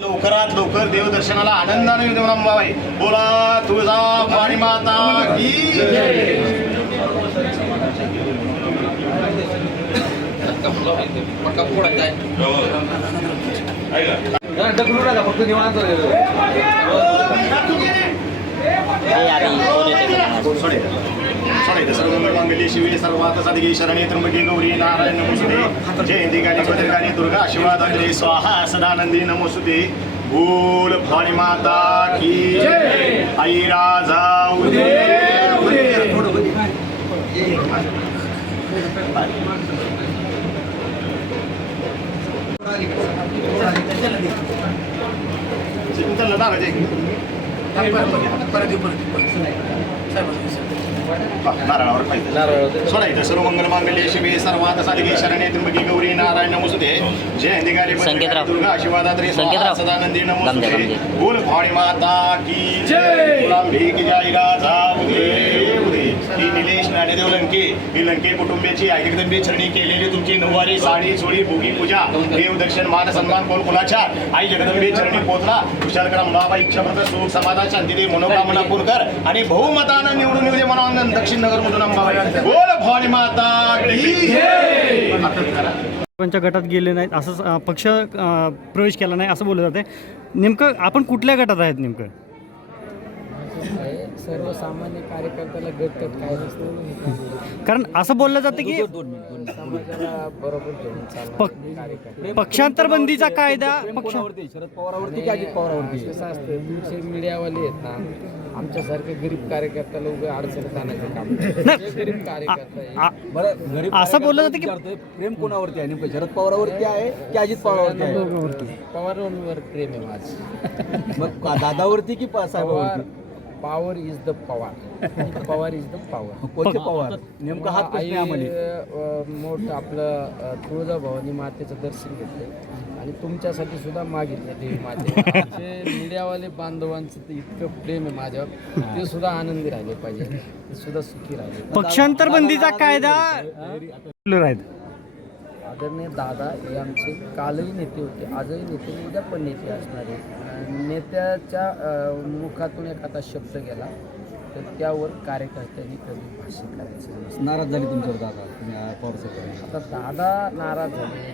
लवकरात लवकर देवदर्शनाला आनंदाने विनंती बोला तुळजा पाणी माता की जय. सोडायचं. सोडायचं. सर्व मंगली शिवे सर्वात साधगी शरणी त्र्यंबके गौरी नारायण नमोसुते जयंती गाणी भद्रकाली दुर्गा शिवादात्री स्वाहा सदानंदी नमोसुते भूल भाणी माता की जय. आई राजा उदे उदे चिंतन नाराज नारळावर पाहिजे. सोडायचं सर्व मंगल मांगल्य शिवे सर्वात शरणे गौरी नारायण नमोसुते संकेतराव. दुर्गा शिवादात्री संकेतराव. सदानंदी नमोसुते. बोल माता की जय. की जय राजा ही नाडेदेव लंके. ही लंके कुटुंबियाची एकदम चरणी केलेली तुमची नऊवारी साडी चोळी भोगी पूजा. देवदर्शन मान सन्मान कोल कुलाच्या आई जगदंबे चरणी पोचला कुशाल करा मुलाबाई इच्छाप्रत सुख समाधान शांती दे मनोकामना पूर्ण कर आणि बहुमतानं निवडून येऊ दे मनोनंदन दक्षिण नगर मधून अंबाबाई बोल भवानी माता. पंच्या गटात गेले नाहीत. असं पक्ष प्रवेश केला नाही असं बोललं जाते. नेमकं आपण कुठल्या गटात आहेत नेमकं? सर्वसामान्य कार्यकर्त्याला गटत काय नसतं कारण असं बोललं जातं की समाजाला बरोबर घेऊन कार्यकर्ते पक्षांतर बंदीचा कायदा पक्ष शरद पवारावरती की अजित पवारावरती कसं असतं तुमचे मीडियावाले आहेत ना आमच्यासारखे गरीब कार्यकर्त्याला उभे अडचणीत आणायचं काम. जे गरीब कार्यकर्ता आहे. आ- बरं गरीब असं बोललं जातं की विचारतोय, प्रेम कोणावरती आहे? नेमकं शरद पवारावरती आहे की अजित पवारावरती आहे? पवारांवर प्रेम आहे माझं. मग का- दादावरती की पा- Pawar साहेबावरती power is the Pawar Pawar is the power कोणते पवार नेमका हात आई मोठं आपलं तुळजाभवानी मातेचं दर्शन घेतलं आणि तुमच्यासाठी सुद्धा मागितलं देवी माते आमचे मीडियावाले बांधवांचं तर इतकं प्रेम आहे माझ्यावर ते सुद्धा आनंदी राहिले पाहिजे ते सुद्धा सुखी राहिले पक्षांतर बंदीचा कायदा आदरणीय दादा हे आमचे कालही नेते होते आजही नेते उद्या पण नेते असणारे नेत्याच्या मुखातून एखादा शब्द गेला तर त्यावर कार्यकर्त्यांनी कधी भाष्य करायचं नाराज झाली तुमच्यावर दादा तुम्ही, आता दादा नाराज झाले.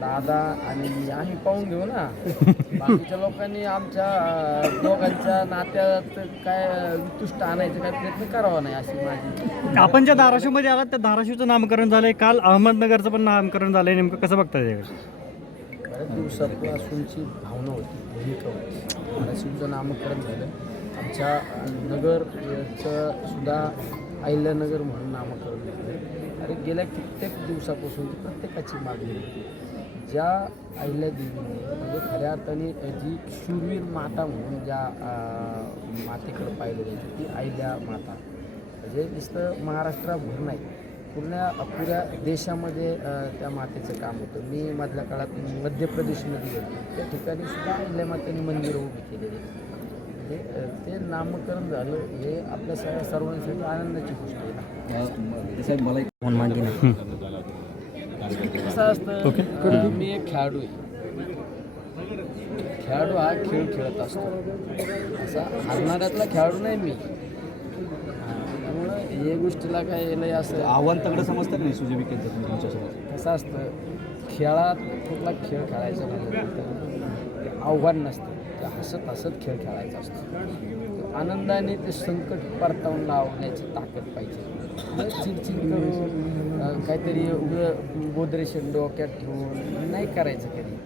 दादा आणि आम्ही पाहून घेऊ ना. बाकीच्या लोकांनी आमच्या दोघांच्या नात्यात काय वितुष्ट आणायचं काय प्रयत्न करावा नाही अशी माझी. आपण ज्या धाराशिवमध्ये आलात त्या धाराशिवचं नामकरण झालंय. काल अहमदनगरचं पण नामकरण झालंय. नेमकं कसं बघता त्याच्याकडे बऱ्याच दिवसापासूनची भावना होती भूमिका होती. धाराशिवचं नामकरण झालं. आमच्या नगरचं सुद्धा अहिल्यानगर म्हणून नामकरण झालं. आणि गेल्या कित्येक दिवसापासून ती प्रत्येकाची मागणी होती. ज्या अहिल्यादेवीने म्हणजे खऱ्या अर्थाने जी शूरवीर माता म्हणून ज्या मातेकडे पाहिलं जायचं ती अहिल्या माता. म्हणजे नुसतं महाराष्ट्राभर नाही पूर्ण पुऱ्या देशामध्ये त्या मातेचं काम होतं. मी मधल्या काळात मध्य प्रदेशमध्ये गेलो. त्या ठिकाणी सुद्धा अहिल्या मातेने मंदिरं उभी केलेली. म्हणजे ते नामकरण झालं हे आपल्या सगळ्या सर्वांसाठी आनंदाची गोष्ट आहे मला कसं असतं मी एक खेळाडू आहे. खेळाडू हा खेळ खेळत असतो. असा हरणाऱ्यातला खेळाडू नाही मी. त्यामुळं हे गोष्टीला काय लय असं. आव्हान तगडं समजतं नाही सुजय तुम्ही तुमच्यासोबत? कसं असतं खेळात कुठला खेळ खेळायचा नाही. आव्हान नसतं. ते हसत हसत खेळ खेळायचा असतो. आनंदाने ते संकट परतावून लावण्याची ताकद पाहिजे. चिडचिड करून काहीतरी उगं गोदरेशन डोक्यात ठेवून नाही करायचं कधी.